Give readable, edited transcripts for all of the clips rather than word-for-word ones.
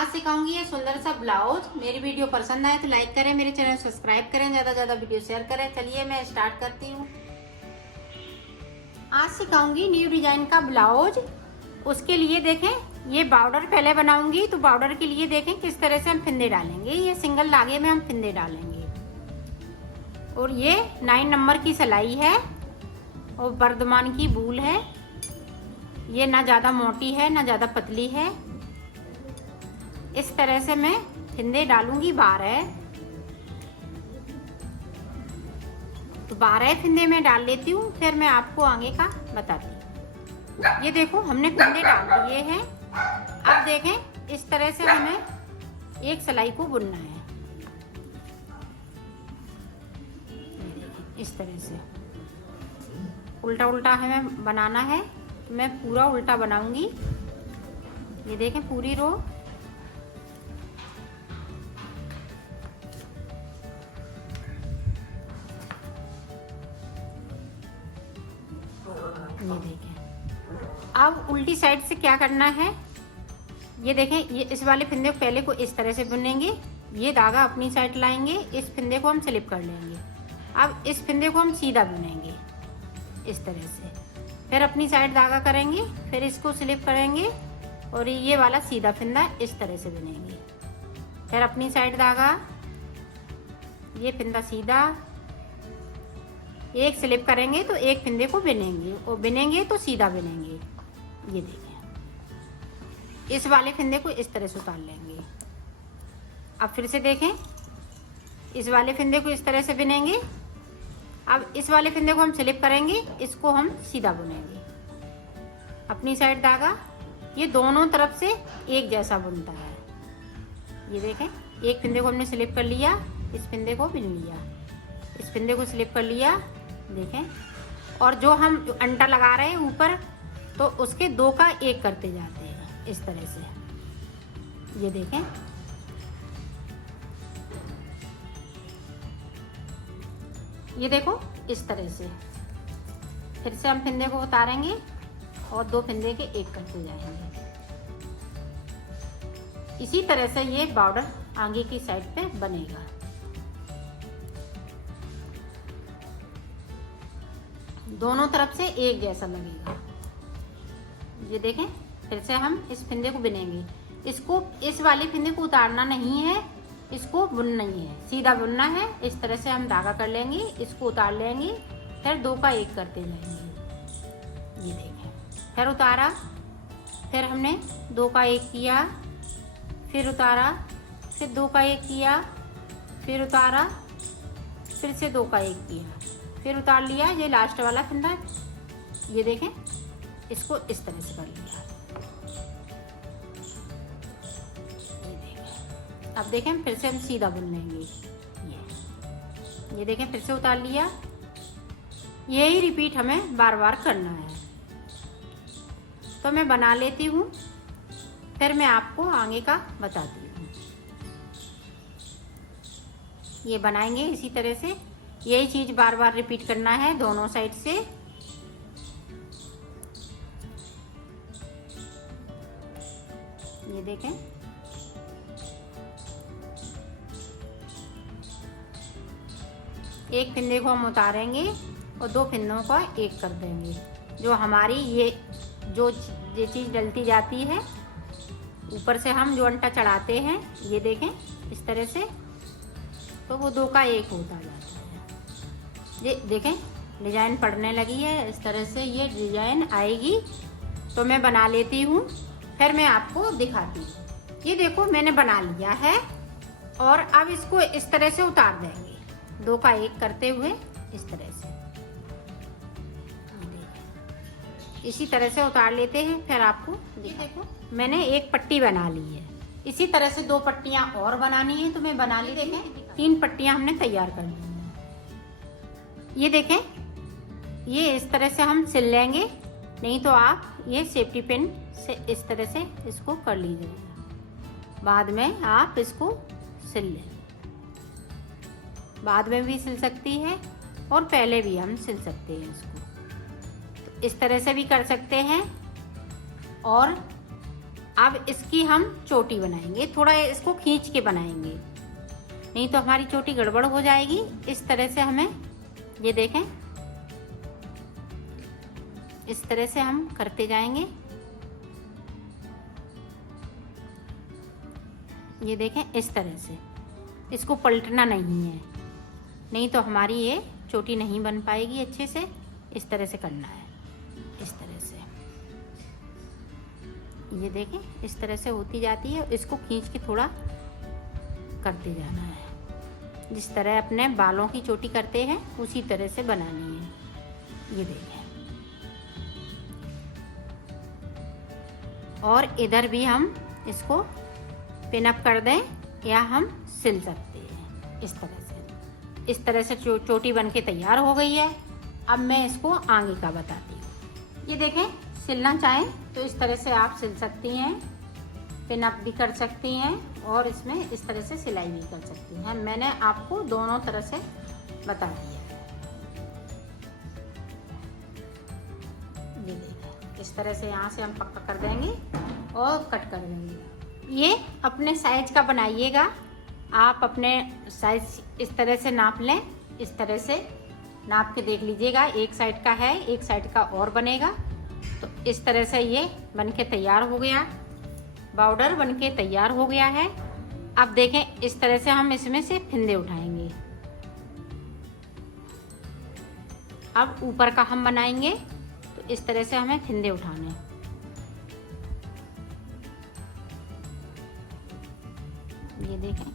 आज सिखाऊंगी ये सुंदर सा ब्लाउज। मेरी वीडियो पसंद आए तो लाइक करें, मेरे चैनल सब्सक्राइब करें, ज्यादा ज्यादा वीडियो शेयर करें। चलिए मैं स्टार्ट करती हूँ। आज सिखाऊंगी न्यू डिजाइन का ब्लाउज। उसके लिए देखें, ये बॉर्डर पहले बनाऊंगी तो बॉर्डर के लिए देखें किस तरह से हम फिंदे डालेंगे। ये सिंगल धागे में हम फिंदे डालेंगे और ये 9 नंबर की सिलाई है और बर्दमान की बूल है। ये ना ज्यादा मोटी है ना ज्यादा पतली है। इस तरह से मैं फिंदे डालूंगी 12। तो 12 फिंदे में डाल लेती हूँ, फिर मैं आपको आगे का बताती हूँ। ये देखो हमने फिंदे डाल दिए हैं। अब देखें इस तरह से हमें एक सिलाई को बुनना है। इस तरह से उल्टा उल्टा हमें बनाना है। तो मैं पूरा उल्टा बनाऊंगी। ये देखें पूरी रो। ये देखें। अब उल्टी साइड से क्या करना है, ये देखें, ये इस वाले फिंदे को पहले को इस तरह से बुनेंगे। ये धागा अपनी साइड लाएंगे, इस फिंदे को हम स्लिप कर लेंगे। अब इस फिंदे को हम सीधा बुनेंगे इस तरह से। फिर अपनी साइड धागा करेंगे, फिर इसको स्लिप करेंगे और ये वाला सीधा फिंदा इस तरह से बुनेंगे। फिर अपनी साइड धागा, ये फिंदा सीधा, एक स्लिप करेंगे तो एक फिंदे को बिनेंगे और बिनेंगे तो सीधा बिनेंगे। ये देखें, इस वाले फिंदे को इस तरह से उतार लेंगे। अब फिर से देखें, इस वाले फिंदे को इस तरह से बिनेंगे। अब इस वाले फिंदे को हम स्लिप करेंगे, इसको हम सीधा बुनेंगे। अपनी साइड धागा, ये दोनों तरफ से एक जैसा बुनता है। ये देखें, एक फिंदे को हमने स्लिप कर लिया, इस फिंदे को बिन लिया, इस फिंदे को स्लिप कर लिया। देखें, और जो हम अंटा लगा रहे हैं ऊपर, तो उसके 2 का 1 करते जाते हैं इस तरह से। ये देखें, ये देखो इस तरह से। फिर से हम फिंदे को उतारेंगे और 2 फिंदे के 1 करते जाएंगे। इसी तरह से ये बॉर्डर आगे की साइड पे बनेगा। दोनों तरफ से एक जैसा लगेगा। ये देखें, फिर से हम इस फिंदे को बिनेंगे। इसको, इस वाले फिंदे को उतारना नहीं है, इसको बुनना ही है, सीधा बुनना है। इस तरह से हम धागा कर लेंगे, इसको उतार लेंगे, फिर 2 का 1 करते जाएंगे। ये देखें, फिर उतारा, फिर हमने 2 का 1 किया, फिर उतारा, फिर 2 का 1 किया, फिर उतारा, फिर से 2 का 1 किया, फिर उतार लिया। ये लास्ट वाला फिंदा, ये देखें, इसको इस तरह से कर लिया। ये देखें, अब देखें फिर से हम सीधा बुन लेंगे। ये देखें, फिर से उतार लिया। यही रिपीट हमें बार बार करना है। तो मैं बना लेती हूँ, फिर मैं आपको आगे का बताती हूँ। ये बनाएंगे इसी तरह से, यही चीज बार बार रिपीट करना है दोनों साइड से। ये देखें, एक फिंदे को हम उतारेंगे और 2 फिंदों का 1 कर देंगे। जो हमारी ये चीज डलती जाती है, ऊपर से हम जो अंटा चढ़ाते हैं, ये देखें इस तरह से, तो वो 2 का 1 होता जाता है। ये देखें, डिजाइन पड़ने लगी है। इस तरह से ये डिजाइन आएगी। तो मैं बना लेती हूँ, फिर मैं आपको दिखाती हूँ। ये देखो मैंने बना लिया है और अब इसको इस तरह से उतार देंगे, 2 का 1 करते हुए इस तरह से। इसी तरह से उतार लेते हैं, फिर आपको देखो मैंने एक पट्टी बना ली है। इसी तरह से 2 पट्टियां और बनानी है, तो मैं बना ली। देखें, 3 पट्टियां हमने तैयार कर ली हैं। ये देखें, ये इस तरह से हम सिल लेंगे, नहीं तो आप ये सेफ्टी पिन से इस तरह से इसको कर लीजिएगा। बाद में आप इसको सिल लें, बाद में भी सिल सकती है और पहले भी हम सिल सकते हैं इसको। तो इस तरह से भी कर सकते हैं। और अब इसकी हम चोटी बनाएंगे, थोड़ा इसको खींच के बनाएंगे, नहीं तो हमारी चोटी गड़बड़ हो जाएगी। इस तरह से हमें, ये देखें, इस तरह से हम करते जाएंगे। ये देखें, इस तरह से इसको पलटना नहीं है, नहीं तो हमारी ये चोटी नहीं बन पाएगी अच्छे से। इस तरह से करना है, इस तरह से। ये देखें, इस तरह से होती जाती है। इसको खींच के थोड़ा करते जाना है, जिस तरह अपने बालों की चोटी करते हैं उसी तरह से बनानी है। ये देखें, और इधर भी हम इसको पिन अप कर दें या हम सिल सकते हैं इस तरह से। इस तरह से चोटी बन के तैयार हो गई है। अब मैं इसको आगे का बताती हूँ। ये देखें, सिलना चाहें तो इस तरह से आप सिल सकती हैं, पिन अप भी कर सकती हैं और इसमें इस तरह से सिलाई भी कर सकती हैं। मैंने आपको दोनों तरह से बता दिया है। ये देखें, इस तरह से यहाँ से हम पक्का कर देंगे और कट कर देंगे। ये अपने साइज का बनाइएगा। आप अपने साइज इस तरह से नाप लें, इस तरह से नाप के देख लीजिएगा। एक साइड का है, एक साइड का और बनेगा। तो इस तरह से ये बनके तैयार हो गया, बॉर्डर बनके तैयार हो गया है। अब देखें, इस तरह से हम इसमें से फिंदे उठाएंगे। अब ऊपर का हम बनाएंगे, तो इस तरह से हमें फिंदे उठाने। ये देखें,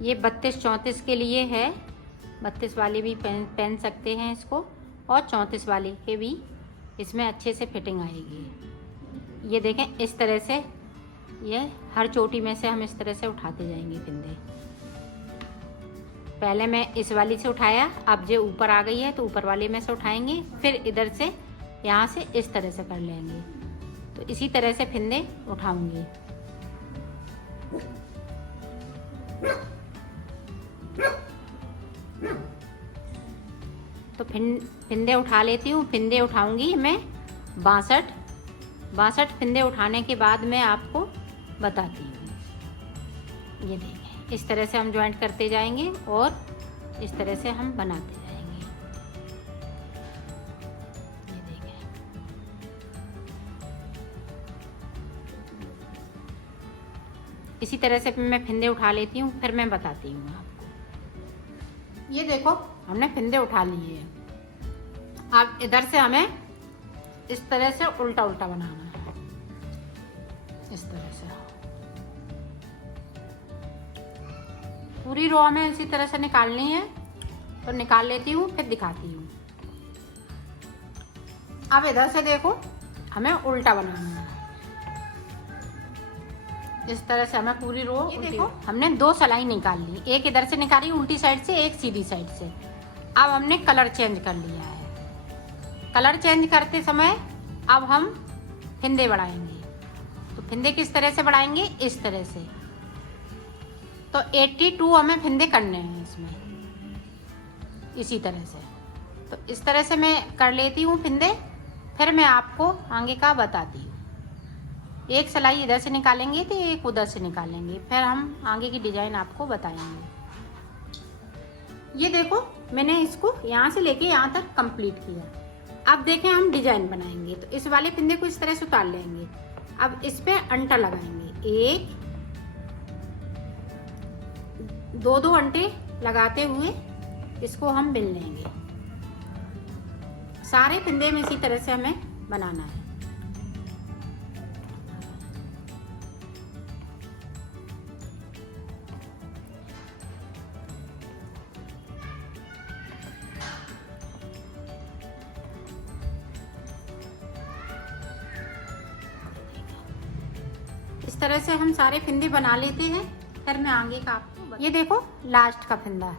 ये 32-34 के लिए है। 32 वाले भी पहन सकते हैं इसको, और 34 वाले के भी इसमें अच्छे से फिटिंग आएगी। ये देखें, इस तरह से ये हर चोटी में से हम इस तरह से उठाते जाएंगे फिंदे। पहले मैं इस वाली से उठाया, अब जो ऊपर आ गई है तो ऊपर वाले में से उठाएंगे, फिर इधर से यहाँ से इस तरह से कर लेंगे। तो इसी तरह से फिंदे उठाऊंगी। तो फिंदे उठा लेती हूँ। फिंदे उठाऊंगी मैं 62 फिंदे उठाने के बाद मैं आपको बताती हूँ। ये देखें, इस तरह से हम ज्वाइंट करते जाएंगे और इस तरह से हम बनाते जाएंगे। ये देखें, इसी तरह से मैं फिंदे उठा लेती हूँ, फिर मैं बताती हूँ आपको। ये देखो, हमने फिंदे उठा लिए हैं। अब इधर से हमें इस तरह से उल्टा उल्टा बनाना है, इस तरह से। पूरी रो हमें इसी तरह से निकालनी है, तो निकाल लेती हूँ, फिर दिखाती हूँ। अब इधर से देखो, हमें उल्टा बनाना है। इस तरह से हमें पूरी रो, ये देखो, हमने 2 सिलाई निकाल ली। एक इधर से निकाली उल्टी साइड से, एक सीधी साइड से। अब हमने कलर चेंज कर लिया है। कलर चेंज करते समय अब हम फिंदे बढ़ाएंगे। तो फिंदे किस तरह से बढ़ाएंगे? इस तरह से। तो 82 हमें फिंदे करने हैं इसमें, इसी तरह से। तो इस तरह से मैं कर लेती हूँ फिंदे, फिर मैं आपको आगे का बताती हूँ। एक सिलाई इधर से निकालेंगे तो एक उधर से निकालेंगे, फिर हम आगे की डिजाइन आपको बताएंगे। ये देखो, मैंने इसको यहाँ से लेके यहाँ तक कंप्लीट किया। अब देखें, हम डिजाइन बनाएंगे। तो इस वाले फिंदे को इस तरह से उतार लेंगे। अब इस पे अंटा लगाएंगे, 1 2 अंटे लगाते हुए इसको हम बिन लेंगे। सारे फिंदे में इसी तरह से हमें बनाना है। इस तरह से हम सारे फिंदे बना लेते हैं, फिर मैं आगे का आपको। ये देखो, लास्ट का फिंदा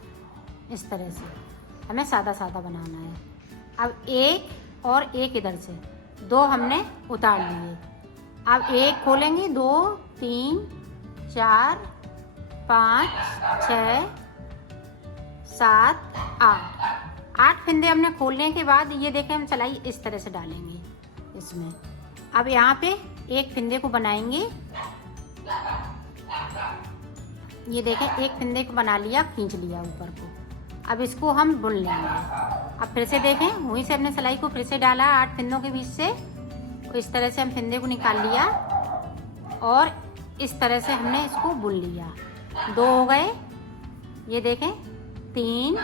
इस तरह से हमें सादा सादा बनाना है। अब एक और एक इधर से 2 हमने उतार लिए। अब एक खोलेंगे, 2 3 4 5 6 7 8 फिंदे हमने खोलने के बाद ये देखें हम सिलाई इस तरह से डालेंगे इसमें। अब यहाँ पे एक फिंदे को बनाएंगे, ये देखें एक फिंदे को बना लिया, खींच लिया ऊपर को। अब इसको हम बुन लेंगे। अब फिर से देखें, वहीं से हमने सिलाई को फिर से डाला 8 फिंदों के बीच से, और इस तरह से हम फिंदे को निकाल लिया और इस तरह से हमने इसको बुन लिया। 2 हो गए, ये देखें 3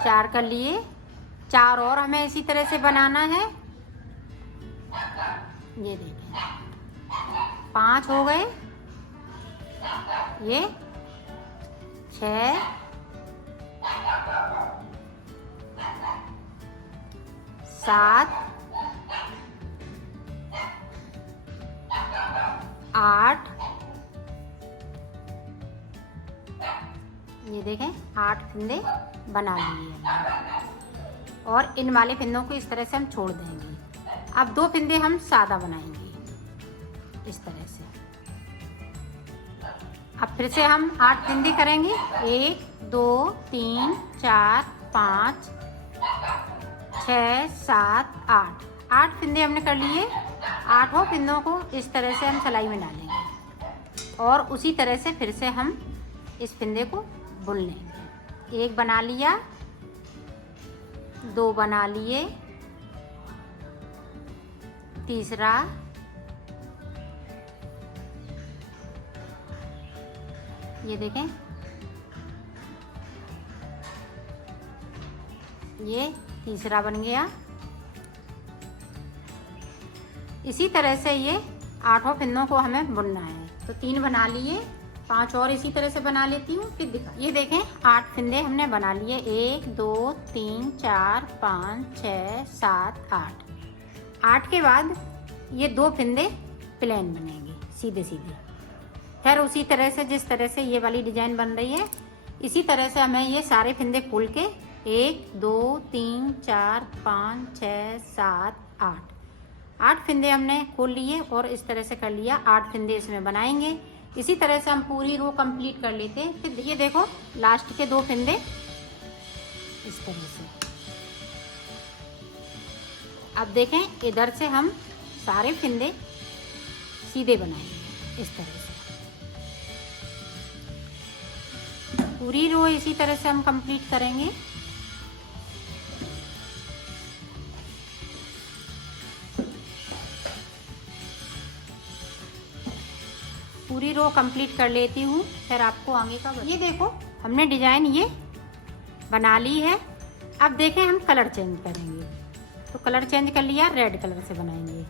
4 कर लिए। 4 और हमें इसी तरह से बनाना है, ये देखें 5 हो गए, ये 6 7 8, ये देखें 8 फिंदे बना लिए हमने। और इन वाले फिंदों को इस तरह से हम छोड़ देंगे। अब 2 फिंदे हम सादा बनाएंगे इस तरह से। अब फिर से हम 8 फिंदे करेंगे, 1 2 3 4 5 6 7 8 फिंदे हमने कर लिए। 8 फिंदों को इस तरह से हम सिलाई में डालेंगे और उसी तरह से फिर से हम इस फिंदे को बुन लेंगे। 1 बना लिया, 2 बना लिए, तीसरा, ये देखें ये तीसरा बन गया। इसी तरह से ये 8 फिंदों को हमें बुनना है। तो 3 बना लिए, 5 और इसी तरह से बना लेती हूँ, फिर दिखा। ये देखें 8 फिंदे हमने बना लिए, 1 2 3 4 5 6 7 8 के बाद ये 2 फिंदे प्लेन बनेंगे सीधे सीधे। फिर उसी तरह से जिस तरह से ये वाली डिजाइन बन रही है, इसी तरह से हमें ये सारे फिंदे खोल के 1 2 3 4 5 6 7 8 फिंदे हमने खोल लिए और इस तरह से कर लिया। 8 फिंदे इसमें बनाएंगे। इसी तरह से हम पूरी रो कंप्लीट कर लेते हैं। फिर ये देखो लास्ट के 2 फिंदे इस तरह से। अब देखें इधर से हम सारे फिंदे सीधे बनाएंगे इस तरह से। पूरी रो इसी तरह से हम कंप्लीट करेंगे। पूरी रो कंप्लीट कर लेती हूँ, फिर आपको आगे का ये देखो हमने डिजाइन ये बना ली है। अब देखें हम कलर चेंज करेंगे, तो कलर चेंज कर लिया, रेड कलर से बनाएंगे।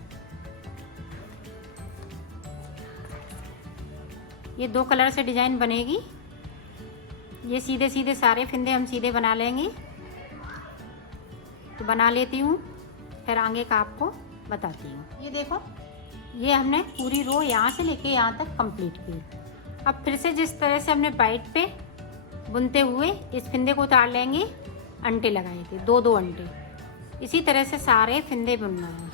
ये 2 कलर से डिजाइन बनेगी। ये सीधे सीधे सारे फिंदे हम सीधे बना लेंगे। तो बना लेती हूँ, फिर आगे का आपको बताती हूँ। ये देखो ये हमने पूरी रो यहाँ से लेके यहाँ तक कंप्लीट की। अब फिर से जिस तरह से हमने बाइट पे बुनते हुए इस फिंदे को उतार लेंगे, अंटे लगाए थे 2-2 अंटे, इसी तरह से सारे फिंदे बुनना है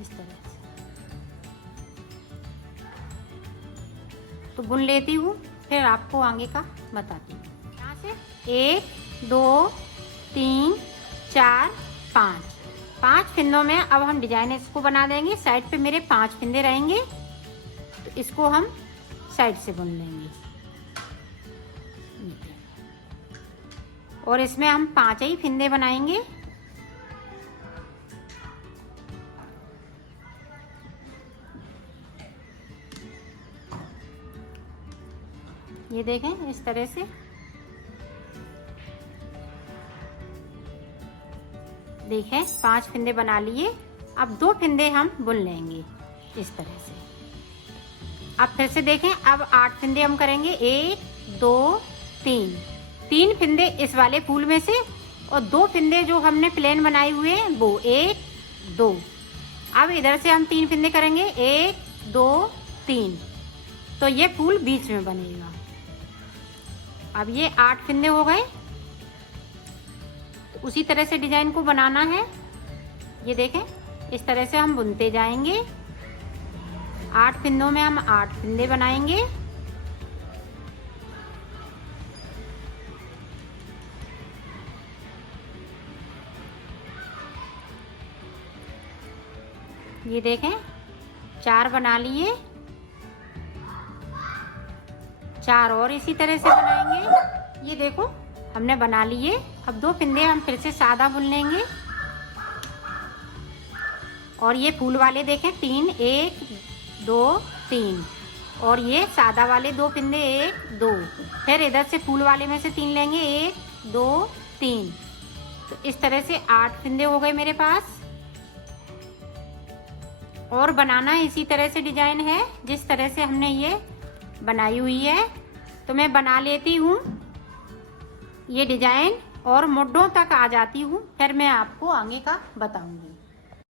इस तरह से। तो बुन लेती हूँ, फिर आपको आगे का बताती हूँ। यहाँ से 1 2 3 4 5 फिंदों में अब हम डिजाइन इसको बना देंगे। साइड पे मेरे 5 फिंदे रहेंगे, तो इसको हम साइड से बुन लेंगे और इसमें हम 5 ही फिंदे बनाएंगे। ये देखें इस तरह से। देखें 5 फिंदे बना लिए। अब 2 फिंदे हम बुन लेंगे इस तरह से। अब फिर से देखें, अब 8 फिंदे हम करेंगे, 1 2 3 फिंदे इस वाले फूल में से और 2 फिंदे जो हमने प्लेन बनाए हुए हैं वो 1 2। अब इधर से हम 3 फिंदे करेंगे, 1 2 3, तो ये फूल बीच में बनेगा। अब ये 8 फिंदे हो गए। तो उसी तरह से डिजाइन को बनाना है। ये देखें, इस तरह से हम बुनते जाएंगे। 8 फिंदों में हम 8 फिंदे बनाएंगे। ये देखें, 4 बना लिए, 4 और इसी तरह से बनाएंगे। ये देखो हमने बना लिए। अब 2 फिंदे हम फिर से सादा बुन लेंगे। और ये फूल वाले देखें 3, 1 2 3, और ये सादा वाले 2 फिंदे 1 2, फिर इधर से फूल वाले में से 3 लेंगे, 1 2 3। तो इस तरह से 8 फिंदे हो गए मेरे पास। और बनाना इसी तरह से डिजाइन है जिस तरह से हमने ये बनाई हुई है। तो मैं बना लेती हूँ ये डिजाइन और मुड्ढों तक आ जाती हूँ, फिर मैं आपको आगे का बताऊंगी।